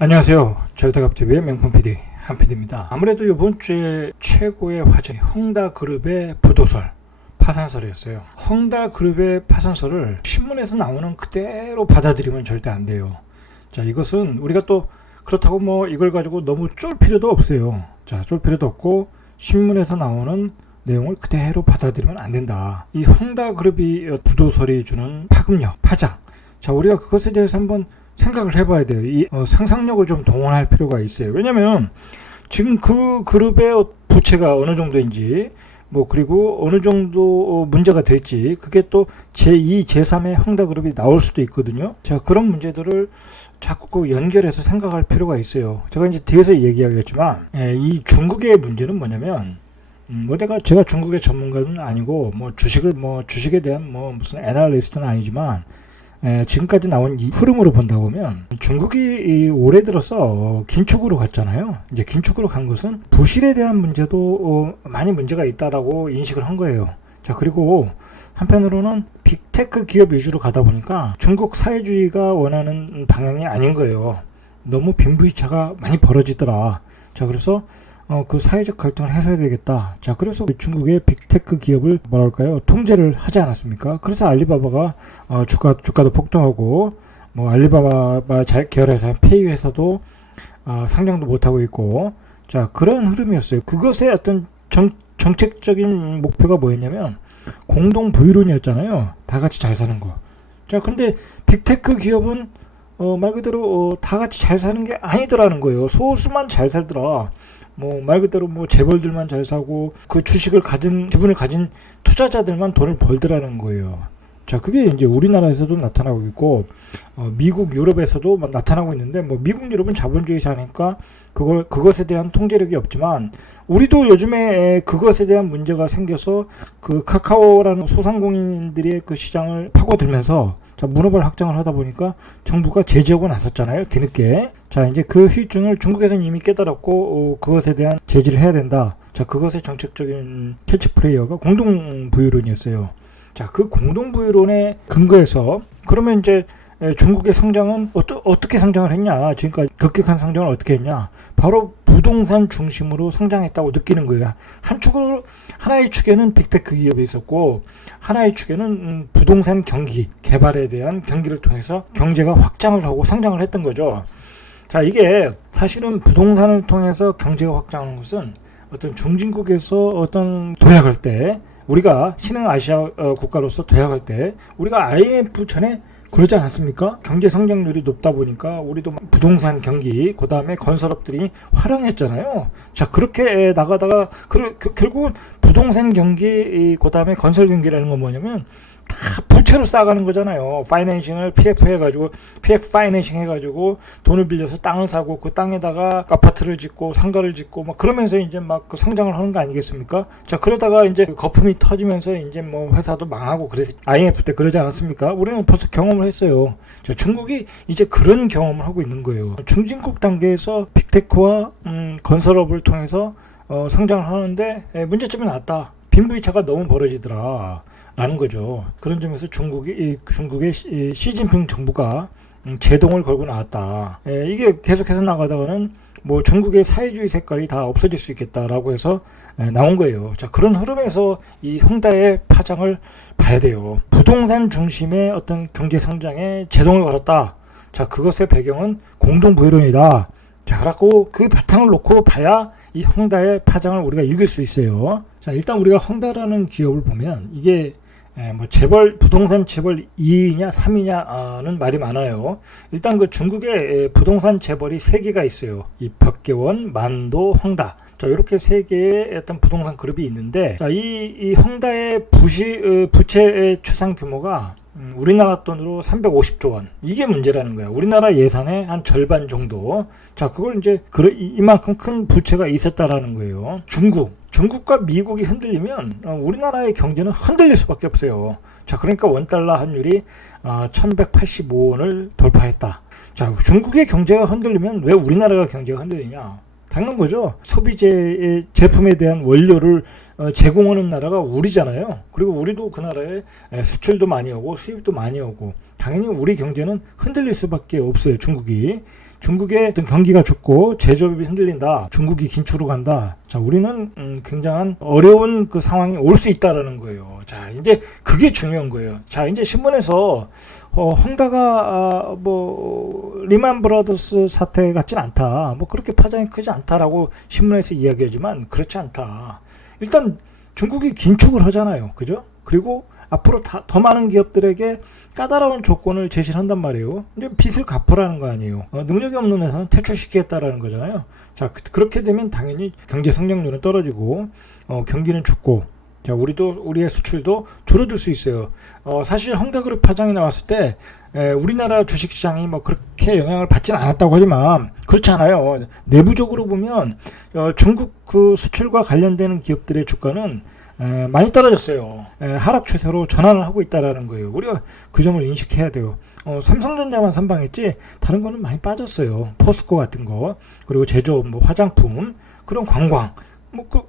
안녕하세요. 절대갑TV의 명품 PD 한PD입니다. 아무래도 이번 주에 최고의 화제 헝다그룹의 부도설 파산설이었어요. 헝다그룹의 파산설을 신문에서 나오는 그대로 받아들이면 절대 안 돼요. 자, 이것은 우리가 또 그렇다고 뭐 이걸 가지고 너무 쫄 필요도 없어요. 자, 쫄 필요도 없고 신문에서 나오는 내용을 그대로 받아들이면 안 된다. 이 헝다그룹이 부도설이 주는 파급력, 파장. 자, 우리가 그것에 대해서 한번 생각을 해봐야 돼요. 이 상상력을 좀 동원할 필요가 있어요. 왜냐면 지금 그 그룹의 부채가 어느 정도인지 그리고 어느 정도 문제가 될지 그게 또 제2, 제3의 헝다그룹이 나올 수도 있거든요. 자, 그런 문제들을 자꾸 연결해서 생각할 필요가 있어요. 제가 이제 뒤에서 얘기하겠지만 이 중국의 문제는 뭐냐면 제가 중국의 전문가는 아니고 주식에 대한 무슨 애널리스트는 아니지만 지금까지 나온 이 흐름으로 본다 보면 중국이 올해 들어서 긴축으로 갔잖아요. 이제 긴축으로 간 것은 부실에 대한 문제도 많이 문제가 있다라고 인식을 한 거예요. 자, 그리고 한편으로는 빅테크 기업 위주로 가다 보니까 중국 사회주의가 원하는 방향이 아닌 거예요. 너무 빈부격차가 많이 벌어지더라. 자, 그래서 그 사회적 갈등을 해소해야 되겠다. 자, 그래서 중국의 빅테크 기업을 통제를 하지 않았습니까? 그래서 알리바바가 주가도 폭등하고 알리바바 계열회사 페이 회사도 상장도 못하고 있고, 자, 그런 흐름이었어요. 그것의 어떤 정책적인 목표가 뭐였냐면 공동 부유론이었잖아요. 다 같이 잘 사는 거. 자, 근데 빅테크 기업은 말 그대로 다 같이 잘 사는 게 아니더라는 거예요. 소수만 잘 살더라. 말 그대로 재벌들만 잘 사고 그 지분을 가진 투자자들만 돈을 벌더라는 거예요. 자, 그게 이제 우리나라에서도 나타나고 있고 미국, 유럽에서도 나타나고 있는데 미국, 유럽은 자본주의 사니까 그것에 대한 통제력이 없지만 우리도 요즘에 그것에 대한 문제가 생겨서 그 카카오라는 소상공인들의 그 시장을 파고들면서 문어발 확장을 하다 보니까 정부가 제재하고 나섰잖아요. 뒤늦게. 자, 이제 그 후유증을 중국에서는 이미 깨달았고 그것에 대한 제재를 해야 된다. 자, 그것의 정책적인 캐치프레이어가 공동부유론이었어요. 자, 그 공동부유론에 근거해서 그러면 이제 중국의 성장은 어떻게 성장을 했냐? 지금까지 급격한 성장을 어떻게 했냐? 바로 부동산 중심으로 성장했다고 느끼는 거예요. 하나의 축에는 빅테크 기업이 있었고 하나의 축에는 부동산 경기, 개발에 대한 경기를 통해서 경제가 확장을 하고 성장을 했던 거죠. 자, 이게 사실은 부동산을 통해서 경제가 확장하는 것은 어떤 중진국에서 어떤 도약할 때 우리가 신흥 아시아 국가로서 도약할 때 우리가 IMF 전에 그러지 않았습니까? 경제 성장률이 높다 보니까 우리도 부동산 경기, 그 다음에 건설업들이 활용했잖아요. 자, 그렇게 나가다가 결국은 부동산 경기, 그 다음에 건설 경기라는 건 뭐냐면 다 부채로 쌓아가는 거잖아요. 파이낸싱을 PF 파이낸싱 해가지고 돈을 빌려서 땅을 사고 그 땅에다가 아파트를 짓고 상가를 짓고 그러면서 이제 그 성장을 하는 거 아니겠습니까? 자, 그러다가 이제 거품이 터지면서 이제 회사도 망하고 그래서 IMF 때 그러지 않았습니까? 우리는 벌써 경험을 했어요. 자, 중국이 이제 그런 경험을 하고 있는 거예요. 중진국 단계에서 빅테크와 건설업을 통해서 성장을 하는데 문제점이 나왔다. 빈부격차가 너무 벌어지더라. 라는 거죠. 그런 점에서 중국의 시진핑 정부가 제동을 걸고 나왔다. 이게 계속해서 나가다가는 중국의 사회주의 색깔이 다 없어질 수 있겠다라고 해서 나온 거예요. 자, 그런 흐름에서 이 헝다의 파장을 봐야 돼요. 부동산 중심의 어떤 경제 성장에 제동을 걸었다. 자, 그것의 배경은 공동부유론이다. 자, 그래갖고 그 바탕을 놓고 봐야 이 헝다의 파장을 우리가 이길 수 있어요. 자, 일단 우리가 헝다라는 기업을 보면 이게 부동산 재벌 2위냐 3위냐는 말이 많아요. 일단 그 중국의 부동산 재벌이 3개가 있어요. 이 벽계원, 만도, 헝다. 자, 이렇게 3개의 어떤 부동산 그룹이 있는데, 자, 이 헝다의 부채의 추산 규모가 우리나라 돈으로 350조 원. 이게 문제라는 거야. 우리나라 예산의 한 절반 정도. 자, 그걸 이제 이만큼 큰 부채가 있었다라는 거예요. 중국과 미국이 흔들리면 우리나라의 경제는 흔들릴 수밖에 없어요. 자, 그러니까 원달러 환율이 1185원을 돌파했다. 자, 중국의 경제가 흔들리면 왜 우리나라가 경제가 흔들리냐? 당연한 거죠. 소비재의 제품에 대한 원료를 제공하는 나라가 우리잖아요. 그리고 우리도 그 나라에 수출도 많이 오고 수입도 많이 오고 당연히 우리 경제는 흔들릴 수밖에 없어요. 중국이. 중국의 어떤 경기가 죽고 제조업이 흔들린다. 중국이 긴축으로 간다. 자, 우리는 굉장한 어려운 그 상황이 올 수 있다라는 거예요. 자, 이제 그게 중요한 거예요. 자, 이제 신문에서 헝다가 리만 브라더스 사태 같진 않다. 뭐 그렇게 파장이 크지 않다라고 신문에서 이야기하지만 그렇지 않다. 일단 중국이 긴축을 하잖아요. 그죠? 그리고 앞으로 더 많은 기업들에게 까다로운 조건을 제시를 한단 말이에요. 이제 빚을 갚으라는 거 아니에요. 능력이 없는 회사는 퇴출시키겠다라는 거잖아요. 자, 그렇게 되면 당연히 경제 성장률은 떨어지고 경기는 죽고, 자, 우리의 수출도 줄어들 수 있어요. 사실 헝다그룹 파장이 나왔을 때 우리나라 주식시장이 뭐 그렇게 영향을 받지는 않았다고 하지만 그렇지 않아요. 내부적으로 보면 중국 그 수출과 관련되는 기업들의 주가는 많이 떨어졌어요. 하락 추세로 전환을 하고 있다라는 거예요. 우리가 그 점을 인식해야 돼요. 삼성전자만 선방했지 다른 거는 많이 빠졌어요. 포스코 같은 거, 그리고 제조업, 뭐 화장품, 그런 관광.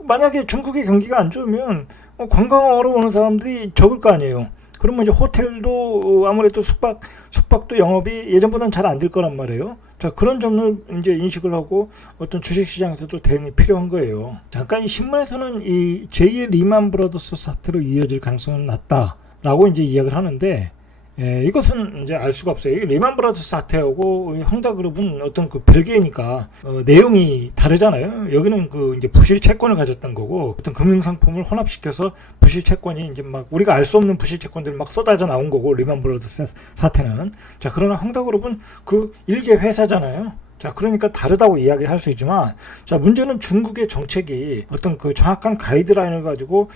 만약에 중국의 경기가 안 좋으면 관광하러 오는 사람들이 적을 거 아니에요. 그러면 이제 호텔도 아무래도 숙박도 영업이 예전보다는 잘 안 될 거란 말이에요. 자, 그런 점을 이제 인식을 하고 어떤 주식시장에서도 대응이 필요한 거예요. 잠깐 이 신문에서는 이 제2의 리만 브라더스 사태로 이어질 가능성은 낮다라고 이제 이야기를 하는데, 이것은 이제 알 수가 없어요. 리만 브라더스 사태하고 헝다그룹은 어떤 그 별개니까 내용이 다르잖아요. 여기는 그 이제 부실 채권을 가졌던 거고, 어떤 금융 상품을 혼합시켜서 부실 채권이 이제 막 우리가 알 수 없는 부실 채권들이 막 쏟아져 나온 거고, 리만 브라더스 사태는. 자, 그러나 헝다그룹은 그 일개 회사잖아요. 자, 그러니까 다르다고 이야기할 수 있지만, 자, 문제는 중국의 정책이 어떤 그 정확한 가이드라인을 가지고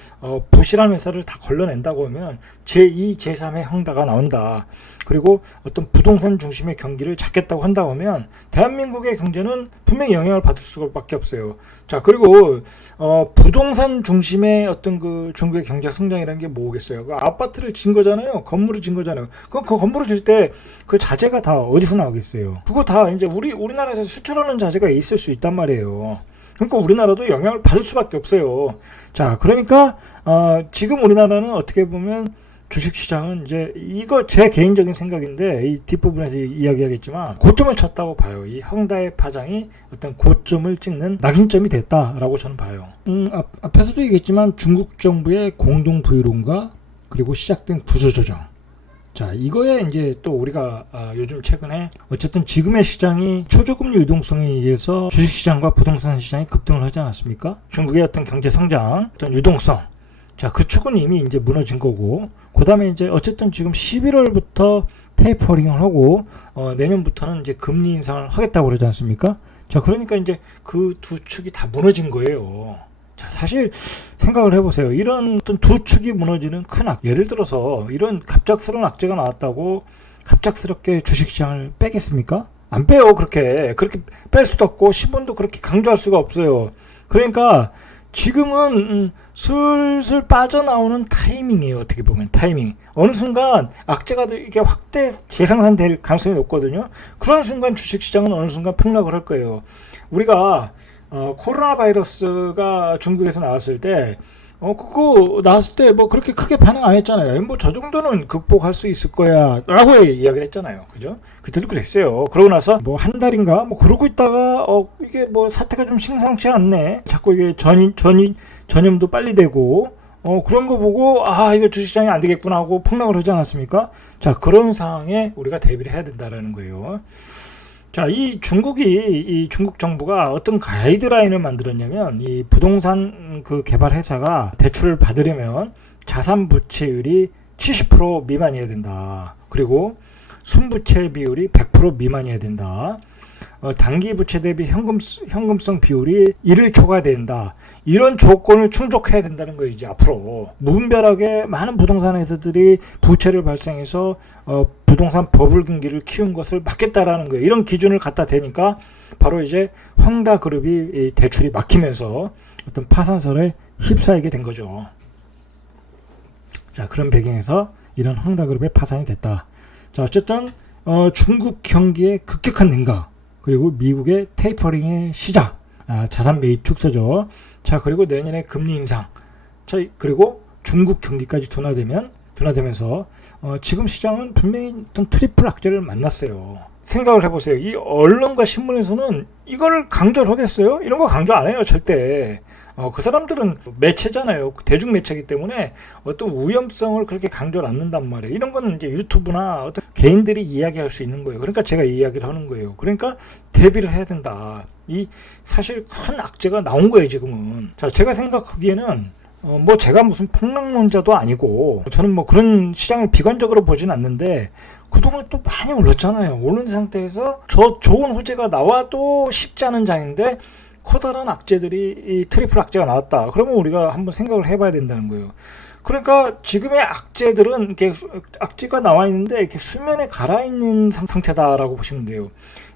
부실한 회사를 다 걸러낸다고 하면 제2, 제3의 헝다가 나온다. 그리고 어떤 부동산 중심의 경기를 잡겠다고 한다고 하면 대한민국의 경제는 분명히 영향을 받을 수밖에 없어요. 자, 그리고 부동산 중심의 어떤 그 중국의 경제 성장이라는 게 뭐겠어요? 그 아파트를 진 거잖아요. 건물을 진 거잖아요. 그 건물을 질 때 그 자재가 다 어디서 나오겠어요? 그거 다 이제 우리나라에서 수출하는 자재가 있을 수 있단 말이에요. 그러니까 우리나라도 영향을 받을 수밖에 없어요. 자, 그러니까 지금 우리나라는 어떻게 보면 주식시장은 이제 이거 제 개인적인 생각인데 이 뒷부분에서 이야기하겠지만 고점을 쳤다고 봐요. 이 헝다의 파장이 어떤 고점을 찍는 낙인점이 됐다라고 저는 봐요. 앞에서도 얘기했지만 중국 정부의 공동 부유론과 그리고 시작된 구조조정. 자, 이거에 이제 또 우리가 요즘 최근에 어쨌든 지금의 시장이 초저금리 유동성에 의해서 주식시장과 부동산 시장이 급등을 하지 않았습니까? 중국의 어떤 경제 성장, 어떤 유동성, 자, 그 축은 이미 이제 무너진 거고, 그 다음에 이제 어쨌든 지금 11월부터 테이퍼링을 하고, 내년부터는 이제 금리 인상을 하겠다고 그러지 않습니까? 자, 그러니까 이제 그 두 축이 다 무너진 거예요. 자, 사실 생각을 해보세요. 이런 어떤 두 축이 무너지는 큰 예를 들어서 이런 갑작스러운 악재가 나왔다고 갑작스럽게 주식시장을 빼겠습니까? 안 빼요. 그렇게 뺄 수도 없고 신문도 그렇게 강조할 수가 없어요. 그러니까 지금은 슬슬 빠져나오는 타이밍이에요. 어떻게 보면 타이밍. 어느 순간 악재가 이게 확대 재생산될 가능성이 높거든요. 그런 순간 주식시장은 어느 순간 폭락을 할 거예요. 우리가 코로나 바이러스가 중국에서 나왔을 때 그거 나왔을 때 뭐 그렇게 크게 반응 안 했잖아요. 뭐 저 정도는 극복할 수 있을 거야 라고 이야기를 했잖아요. 그죠? 그때도 그랬어요. 그러고 나서 뭐 한 달인가 뭐 그러고 있다가 이게 뭐 사태가 좀 심상치 않네. 자꾸 이게 전염도 빨리 되고 그런 거 보고 이거 주식시장이 안 되겠구나 하고 폭락을 하지 않았습니까? 자, 그런 상황에 우리가 대비를 해야 된다라는 거예요. 자, 이 중국 정부가 어떤 가이드라인을 만들었냐면, 이 부동산 그 개발 회사가 대출을 받으려면 자산 부채율이 70% 미만이어야 된다. 그리고 순부채 비율이 100% 미만이어야 된다. 단기 부채 대비 현금성 비율이 1을 초과해야 된다. 이런 조건을 충족해야 된다는 거예요. 이제 앞으로 무분별하게 많은 부동산 회사들이 부채를 발생해서 부동산 버블 경기를 키운 것을 막겠다라는 거예요. 이런 기준을 갖다 대니까 바로 이제 헝다그룹이 대출이 막히면서 어떤 파산설에 휩싸이게 된 거죠. 자, 그런 배경에서 이런 헝다그룹의 파산이 됐다. 자, 어쨌든 중국 경기의 급격한 냉각, 그리고 미국의 테이퍼링의 시작, 자산 매입 축소죠. 자, 그리고 내년에 금리 인상, 자, 그리고 중국 경기까지 둔화되면서 지금 시장은 분명히 어떤 트리플 악재를 만났어요. 생각을 해보세요. 이 언론과 신문에서는 이걸 강조를 하겠어요? 이런 거 강조 안 해요, 절대. 그 사람들은 매체잖아요. 대중 매체이기 때문에 어떤 위험성을 그렇게 강조를 않는단 말이에요. 이런 거는 이제 유튜브나 어떤 개인들이 이야기할 수 있는 거예요. 그러니까 제가 이야기를 하는 거예요. 그러니까 대비를 해야 된다. 이 사실 큰 악재가 나온 거예요, 지금은. 자, 제가 생각하기에는 뭐 제가 무슨 폭락론자도 아니고 저는 뭐 그런 시장을 비관적으로 보진 않는데 그동안 또 많이 올랐잖아요. 오른 상태에서 저 좋은 호재가 나와도 쉽지 않은 장인데 커다란 악재들이 이 트리플 악재가 나왔다. 그러면 우리가 한번 생각을 해봐야 된다는 거예요. 그러니까 지금의 악재들은 이렇게 악재가 나와 있는데 이렇게 수면에 가라앉는 상태다라고 보시면 돼요.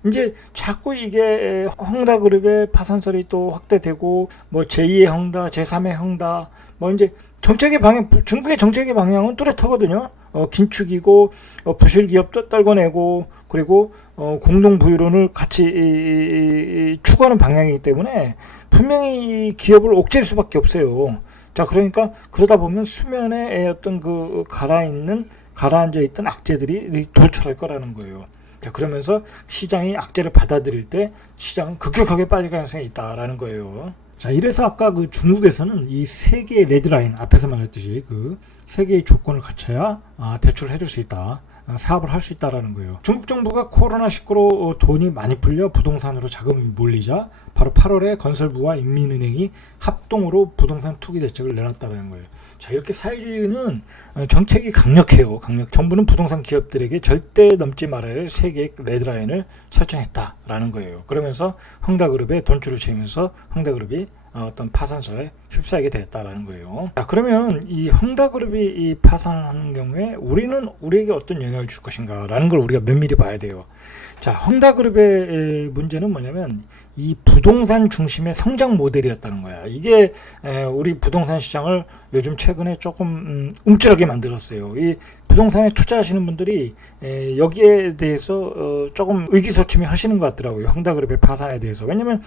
이제 자꾸 이게 헝다그룹의 파산설이 또 확대되고 뭐 제2의 헝다, 제3의 헝다 뭐 이제 정책의 방향, 중국의 정책의 방향은 뚜렷하거든요. 긴축이고 부실 기업도 떨궈내고 그리고 공동 부유론을 같이 추구하는 방향이기 때문에 분명히 이 기업을 옥죄일 수밖에 없어요. 자, 그러니까 그러다 보면 수면에 어떤 그 가라앉아 있던 악재들이 도출할 거라는 거예요. 자, 그러면서 시장이 악재를 받아들일 때 시장은 급격하게 빠질 가능성이 있다라는 거예요. 자, 이래서 아까 그 중국에서는 이 세 개의 레드라인 앞에서 말했듯이 그 세 개의 조건을 갖춰야 대출을 해줄 수 있다. 사업을 할 수 있다라는 거예요. 중국 정부가 코로나19로 돈이 많이 풀려 부동산으로 자금이 몰리자 바로 8월에 건설부와 인민은행이 합동으로 부동산 투기 대책을 내놨다는 거예요. 자, 이렇게 사회주의는 정책이 강력해요. 정부는 부동산 기업들에게 절대 넘지 말아야 할 세 개의 레드라인을 설정했다라는 거예요. 그러면서 헝다그룹에 돈줄을 채우면서 헝다그룹이 어떤 파산설에 휩싸이게 됐다라는 거예요. 자, 그러면 이 헝다그룹이 이 파산하는 경우에 우리에게 어떤 영향을 줄 것인가라는 걸 우리가 면밀히 봐야 돼요. 자, 헝다그룹의 문제는 뭐냐면 이 부동산 중심의 성장 모델이었다는 거야. 이게 우리 부동산 시장을 요즘 최근에 조금 움찔하게 만들었어요. 이 부동산에 투자하시는 분들이 여기에 대해서 조금 의기소침해 하시는 것 같더라고요. 헝다그룹의 파산에 대해서. 왜냐면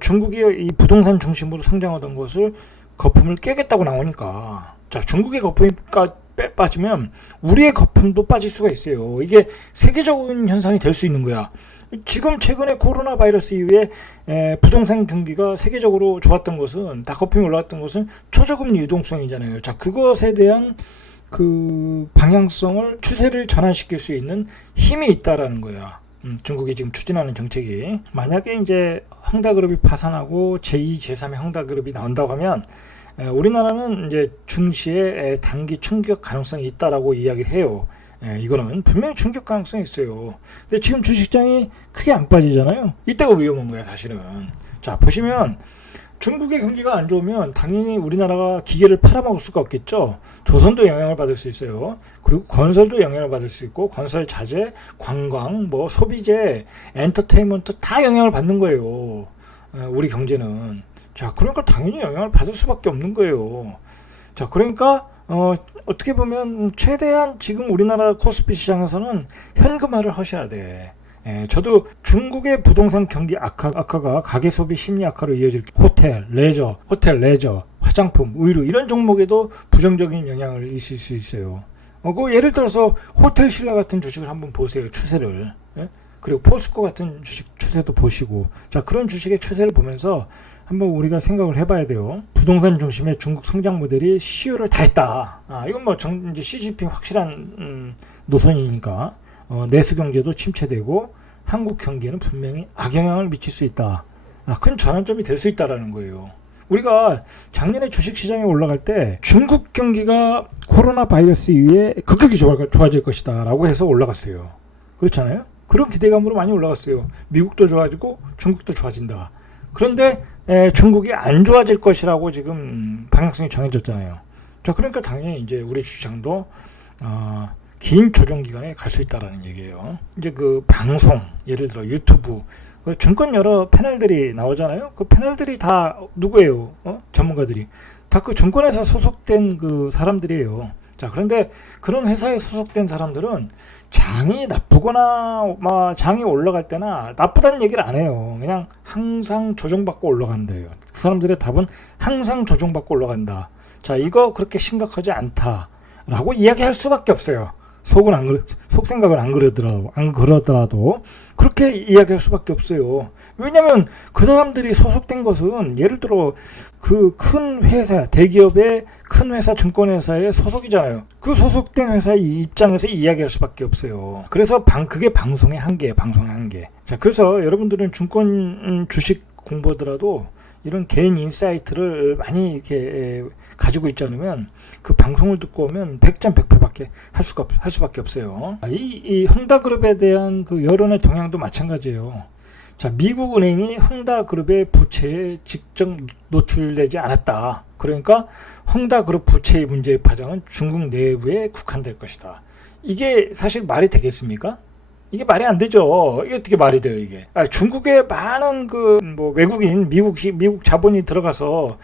중국이 이 부동산 중심으로 성장하던 것을 거품을 깨겠다고 나오니까. 자, 중국의 거품이 빠지면 우리의 거품도 빠질 수가 있어요. 이게 세계적인 현상이 될 수 있는 거야. 지금 최근에 코로나 바이러스 이후에 부동산 경기가 세계적으로 좋았던 것은 다 거품이 올라왔던 것은 초저금리 유동성이잖아요. 자, 그것에 대한 그 방향성을 추세를 전환시킬 수 있는 힘이 있다라는 거야. 중국이 지금 추진하는 정책이. 만약에 이제 헝다그룹이 파산하고 제2, 제3의 헝다그룹이 나온다고 하면 우리나라는 이제 중시에 단기 충격 가능성이 있다라고 이야기를 해요. 이거는 분명히 충격 가능성이 있어요. 근데 지금 주식시장이 크게 안 빠지잖아요. 이때가 위험한 거야, 사실은. 자, 보시면 중국의 경기가 안 좋으면 당연히 우리나라가 기계를 팔아먹을 수가 없겠죠. 조선도 영향을 받을 수 있어요. 그리고 건설도 영향을 받을 수 있고 건설 자재, 관광, 뭐 소비재, 엔터테인먼트 다 영향을 받는 거예요. 우리 경제는. 자, 그러니까 당연히 영향을 받을 수밖에 없는 거예요. 자, 그러니까 어떻게 보면 최대한 지금 우리나라 코스피 시장에서는 현금화를 하셔야 돼. 저도 중국의 부동산 경기 악화가 가계 소비 심리 악화로 이어질 호텔, 레저, 화장품, 의류 이런 종목에도 부정적인 영향을 있을 수 있어요. 그 예를 들어서 호텔 신라 같은 주식을 한번 보세요. 추세를. 그리고 포스코 같은 주식 추세도 보시고. 자, 그런 주식의 추세를 보면서 한번 우리가 생각을 해봐야 돼요. 부동산 중심의 중국 성장 모델이 시효를 다 했다. 이건 뭐 이제 시진핑 확실한 노선이니까 내수 경제도 침체되고 한국 경기에는 분명히 악영향을 미칠 수 있다. 큰 전환점이 될 수 있다라는 거예요. 우리가 작년에 주식시장에 올라갈 때 중국 경기가 코로나 바이러스 이후에 급격히 좋아질 것이다 라고 해서 올라갔어요. 그렇잖아요. 그런 기대감으로 많이 올라갔어요. 미국도 좋아지고 중국도 좋아진다. 그런데 중국이 안 좋아질 것이라고 지금 방향성이 정해졌잖아요. 자, 그러니까 당연히 이제 우리 주식시장도 긴 조정 기간에 갈 수 있다라는 얘기예요. 이제 그 방송, 예를 들어 유튜브, 그 증권 여러 패널들이 나오잖아요. 그 패널들이 다 누구예요? 전문가들이 다 그 증권회사 소속된 그 사람들이에요. 자, 그런데 그런 회사에 소속된 사람들은 장이 나쁘거나 장이 올라갈 때나 나쁘다는 얘기를 안 해요. 그냥 항상 조정받고 올라간대요. 그 사람들의 답은 항상 조정받고 올라간다. 자, 이거 그렇게 심각하지 않다라고 이야기할 수밖에 없어요. 속 생각을 안 그러더라도 그렇게 이야기할 수밖에 없어요. 왜냐면 그 사람들이 소속된 것은 예를 들어 그 큰 회사, 대기업의 큰 회사, 증권회사의 소속이잖아요. 그 소속된 회사의 입장에서 이야기할 수밖에 없어요. 그래서 그게 방송의 한계예요. 방송의 한계. 자, 그래서 여러분들은 증권 주식 공부하더라도 이런 개인 인사이트를 많이 이렇게 가지고 있지 않으면 그 방송을 듣고 오면 100점 100패밖에 할 수밖에 없어요. 이 헝다그룹에 대한 그 여론의 동향도 마찬가지예요. 자, 미국 은행이 헝다그룹의 부채에 직접 노출되지 않았다. 그러니까 헝다그룹 부채의 문제의 파장은 중국 내부에 국한될 것이다. 이게 사실 말이 되겠습니까? 이게 말이 안 되죠. 이게 어떻게 말이 돼요, 이게. 중국에 많은 외국인, 미국 자본이 들어가서,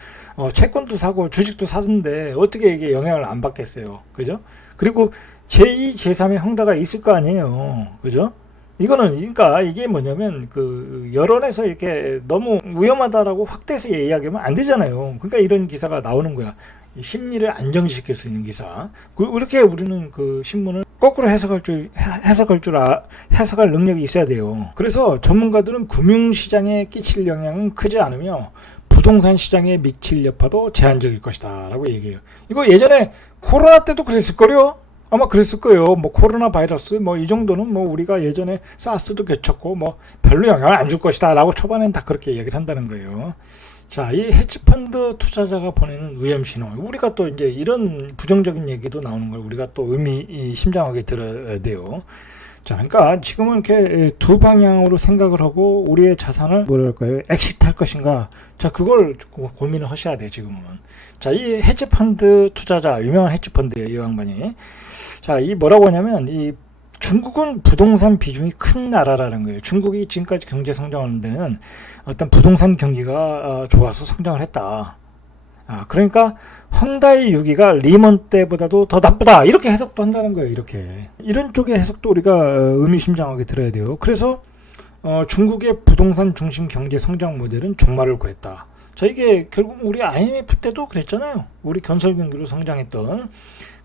채권도 사고 주식도 사는데 어떻게 이게 영향을 안 받겠어요. 그죠? 그리고 제2, 제3의 헝다가 있을 거 아니에요. 그죠? 그러니까 이게 뭐냐면 여론에서 이렇게 너무 위험하다라고 확대해서 이야기하면 안 되잖아요. 그러니까 이런 기사가 나오는 거야. 심리를 안정시킬 수 있는 기사. 이렇게 우리는 그 신문을 거꾸로 해석할 능력이 있어야 돼요. 그래서 전문가들은 금융시장에 끼칠 영향은 크지 않으며 부동산 시장에 미칠 여파도 제한적일 것이다 라고 얘기해요. 이거 예전에 코로나 때도 그랬을걸요? 아마 그랬을 거예요. 코로나 바이러스 이 정도는 우리가 예전에 사스도 겪었고 별로 영향을 안 줄 것이다 라고 초반엔 다 그렇게 얘기를 한다는 거예요. 자, 이 헤지펀드 투자자가 보내는 위험 신호. 우리가 또 이제 이런 부정적인 얘기도 나오는 걸 우리가 또 심장하게 들어야 돼요. 자, 그러니까 지금은 이렇게 두 방향으로 생각을 하고 우리의 자산을 엑시트할 것인가. 자, 그걸 고민을 하셔야 돼요, 지금은. 자, 이 헤지펀드 투자자, 유명한 헤지펀드예요, 이 양반이. 자, 이 뭐라고 하냐면 중국은 부동산 비중이 큰 나라라는 거예요. 중국이 지금까지 경제 성장하는 데는 어떤 부동산 경기가 좋아서 성장을 했다. 그러니까 헝다의 유기가 리먼 때보다도 더 나쁘다. 이렇게 해석도 한다는 거예요. 이런 쪽의 해석도 우리가 의미심장하게 들어야 돼요. 그래서 중국의 부동산 중심 경제 성장 모델은 종말을 구했다. 자, 이게 결국 우리 IMF 때도 그랬잖아요. 우리 건설 경기로 성장했던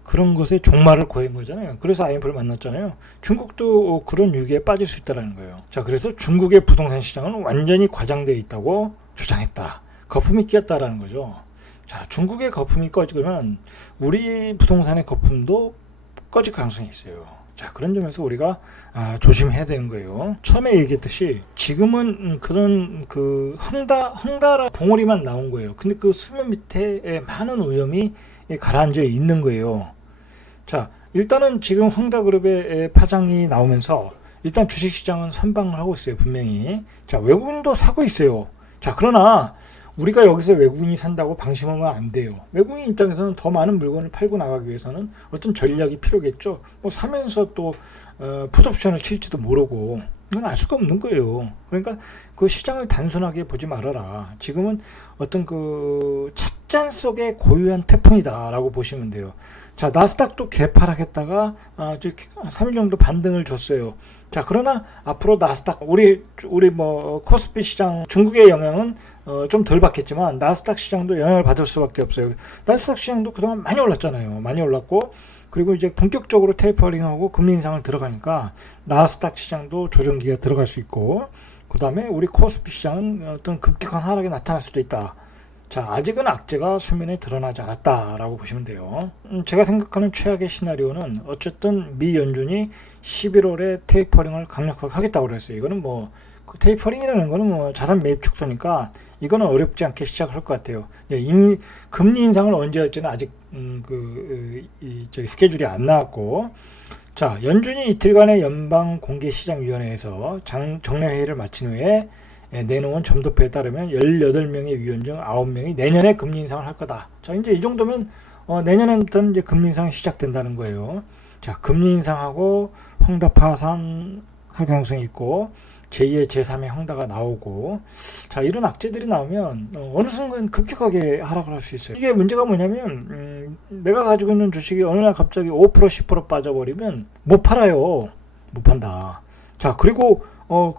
그런 것에 종말을 구한 거잖아요. 그래서 IMF를 만났잖아요. 중국도 그런 위기에 빠질 수 있다는 거예요. 자, 그래서 중국의 부동산 시장은 완전히 과장되어 있다고 주장했다. 거품이 끼었다라는 거죠. 자, 중국의 거품이 꺼지면 우리 부동산의 거품도 꺼질 가능성이 있어요. 자, 그런 점에서 우리가 조심해야 되는 거예요. 처음에 얘기했듯이 지금은 그런 헝다라 봉우리만 나온 거예요. 근데 그 수면 밑에 많은 위험이 가라앉아 있는 거예요. 자, 일단은 지금 헝다그룹의 파장이 나오면서 일단 주식시장은 선방을 하고 있어요, 분명히. 자, 외국인도 사고 있어요. 자, 그러나 우리가 여기서 외국인이 산다고 방심하면 안 돼요. 외국인 입장에서는 더 많은 물건을 팔고 나가기 위해서는 어떤 전략이 필요겠죠. 사면서 또 풋옵션을 칠지도 모르고 이건 알 수가 없는 거예요. 그러니까 그 시장을 단순하게 보지 말아라. 지금은 어떤 찻잔 속에 고유한 태풍이다라고 보시면 돼요. 자, 나스닥도 개파락했다가 3일 정도 반등을 줬어요. 자, 그러나 앞으로 나스닥 우리 코스피 시장 중국의 영향은 좀 덜 받겠지만 나스닥 시장도 영향을 받을 수밖에 없어요. 나스닥 시장도 그동안 많이 올랐잖아요. 많이 올랐고 그리고 이제 본격적으로 테이퍼링하고 금리 인상을 들어가니까 나스닥 시장도 조정기가 들어갈 수 있고 그 다음에 우리 코스피 시장은 어떤 급격한 하락이 나타날 수도 있다. 자, 아직은 악재가 수면에 드러나지 않았다라고 보시면 돼요. 제가 생각하는 최악의 시나리오는 어쨌든 미 연준이 11월에 테이퍼링을 강력하게 하겠다고 그랬어요. 이거는 테이퍼링이라는 거는 자산 매입 축소니까 이거는 어렵지 않게 시작할 것 같아요. 금리 인상을 언제 할지는 아직 스케줄이 안 나왔고, 자, 연준이 이틀간의 연방공개시장위원회에서 정례회의를 마친 후에 내놓은 점도표에 따르면 18명의 위원 중 9명이 내년에 금리 인상을 할 거다. 자, 이제 이 정도면 내년부터는 이제 금리 인상이 시작된다는 거예요. 자, 금리 인상하고 헝다 파산 할 가능성이 있고 제2의 제3의 헝다가 나오고, 자, 이런 악재들이 나오면 어느 순간 급격하게 하락을 할 수 있어요. 이게 문제가 뭐냐면 내가 가지고 있는 주식이 어느 날 갑자기 5% 10% 빠져버리면 못 팔아요. 못 판다. 자, 그리고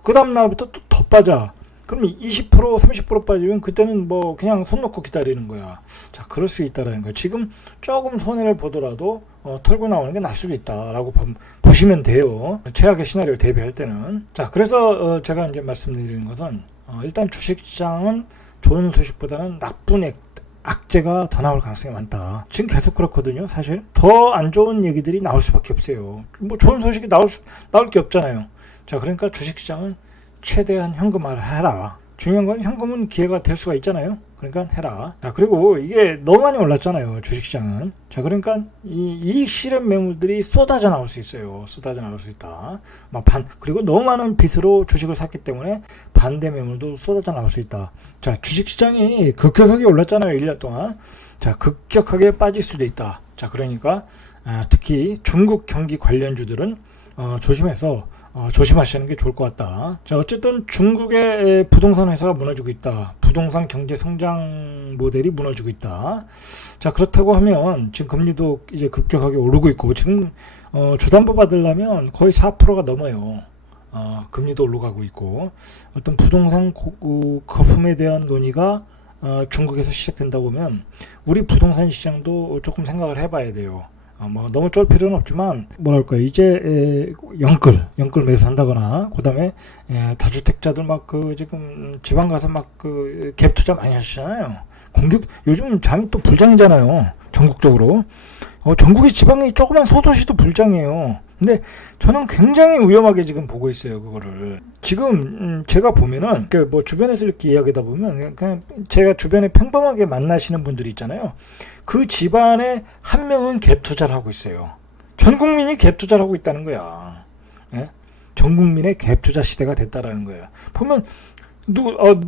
그 다음 날부터 또 더 빠져. 그럼 20% 30% 빠지면 그때는 뭐 그냥 손 놓고 기다리는 거야. 자, 그럴 수 있다라는 거야. 지금 조금 손해를 보더라도 털고 나오는 게 날 수도 있다라고 보시면 돼요. 최악의 시나리오 대비할 때는. 자, 그래서 제가 이제 말씀드리는 것은 일단 주식시장은 좋은 소식보다는 나쁜 악재가 더 나올 가능성이 많다. 지금 계속 그렇거든요. 사실 더 안 좋은 얘기들이 나올 수밖에 없어요. 뭐 좋은 소식이 나올 게 없잖아요. 자, 그러니까 주식시장은 최대한 현금화를 해라. 중요한 건 현금은 기회가 될 수가 있잖아요. 그러니까 해라. 자, 그리고 이게 너무 많이 올랐잖아요. 주식시장은. 자, 그러니까 이 이익 실현 매물들이 쏟아져 나올 수 있어요. 쏟아져 나올 수 있다. 그리고 너무 많은 빚으로 주식을 샀기 때문에 반대 매물도 쏟아져 나올 수 있다. 자, 주식시장이 급격하게 올랐잖아요. 1년 동안. 자, 급격하게 빠질 수도 있다. 자, 그러니까 특히 중국 경기 관련주들은 조심해서 조심하시는 게 좋을 것 같다. 자, 어쨌든 중국의 부동산 회사가 무너지고 있다. 부동산 경제 성장 모델이 무너지고 있다. 자, 그렇다고 하면 지금 금리도 이제 급격하게 오르고 있고 지금 주담보 받으려면 거의 4%가 넘어요. 금리도 올라가고 있고 어떤 부동산 거품에 대한 논의가 중국에서 시작된다고 하면 우리 부동산 시장도 조금 생각을 해봐야 돼요. 너무 쫄 필요는 없지만 이제 영끌 매수한다거나 그다음에 다주택자들 지금 지방 가서 갭 투자 많이 하시잖아요. 요즘 장이 또 불장이잖아요. 전국적으로. 전국의 지방이 조그만 소도시도 불장이에요. 근데 저는 굉장히 위험하게 지금 보고 있어요, 그거를. 지금 제가 보면은 뭐 주변에서 이렇게 이야기하다 보면 그냥 제가 주변에 평범하게 만나시는 분들이 있잖아요. 그 집안에 한 명은 갭 투자를 하고 있어요. 전 국민이 갭 투자를 하고 있다는 거야. 예? 전 국민의 갭 투자 시대가 됐다라는 거예요. 보면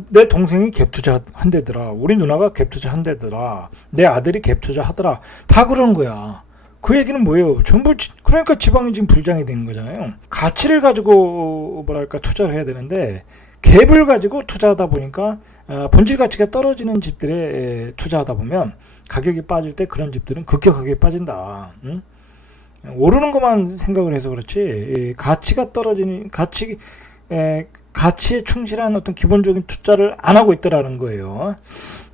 내 동생이 갭 투자 한대더라. 우리 누나가 갭 투자 한대더라. 내 아들이 갭 투자 하더라. 다 그런 거야. 그 얘기는 뭐예요? 전부 그러니까 지방이 지금 불장이 되는 거잖아요. 가치를 가지고 투자를 해야 되는데 갭을 가지고 투자하다 보니까 본질 가치가 떨어지는 집들에 투자하다 보면 가격이 빠질 때 그런 집들은 급격하게 빠진다. 응? 오르는 것만 생각을 해서 그렇지 가치가 떨어지는 가치에 충실한 어떤 기본적인 투자를 안 하고 있다라는 거예요.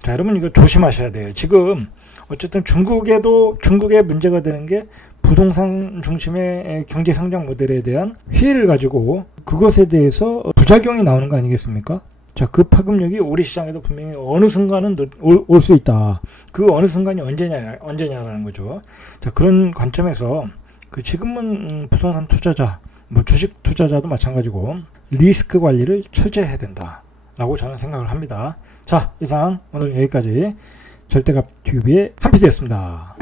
자, 여러분 이거 조심하셔야 돼요. 지금 어쨌든 중국의 문제가 되는 게 부동산 중심의 경제 성장 모델에 대한 회의를 가지고 그것에 대해서 부작용이 나오는 거 아니겠습니까? 자, 그 파급력이 우리 시장에도 분명히 어느 순간은 올 수 있다. 그 어느 순간이 언제냐라는 거죠. 자, 그런 관점에서 지금은 부동산 투자자, 주식 투자자도 마찬가지고 리스크 관리를 철저히 해야 된다라고 저는 생각을 합니다. 자, 이상 오늘 여기까지 절대값 튜브의 한피디였습니다.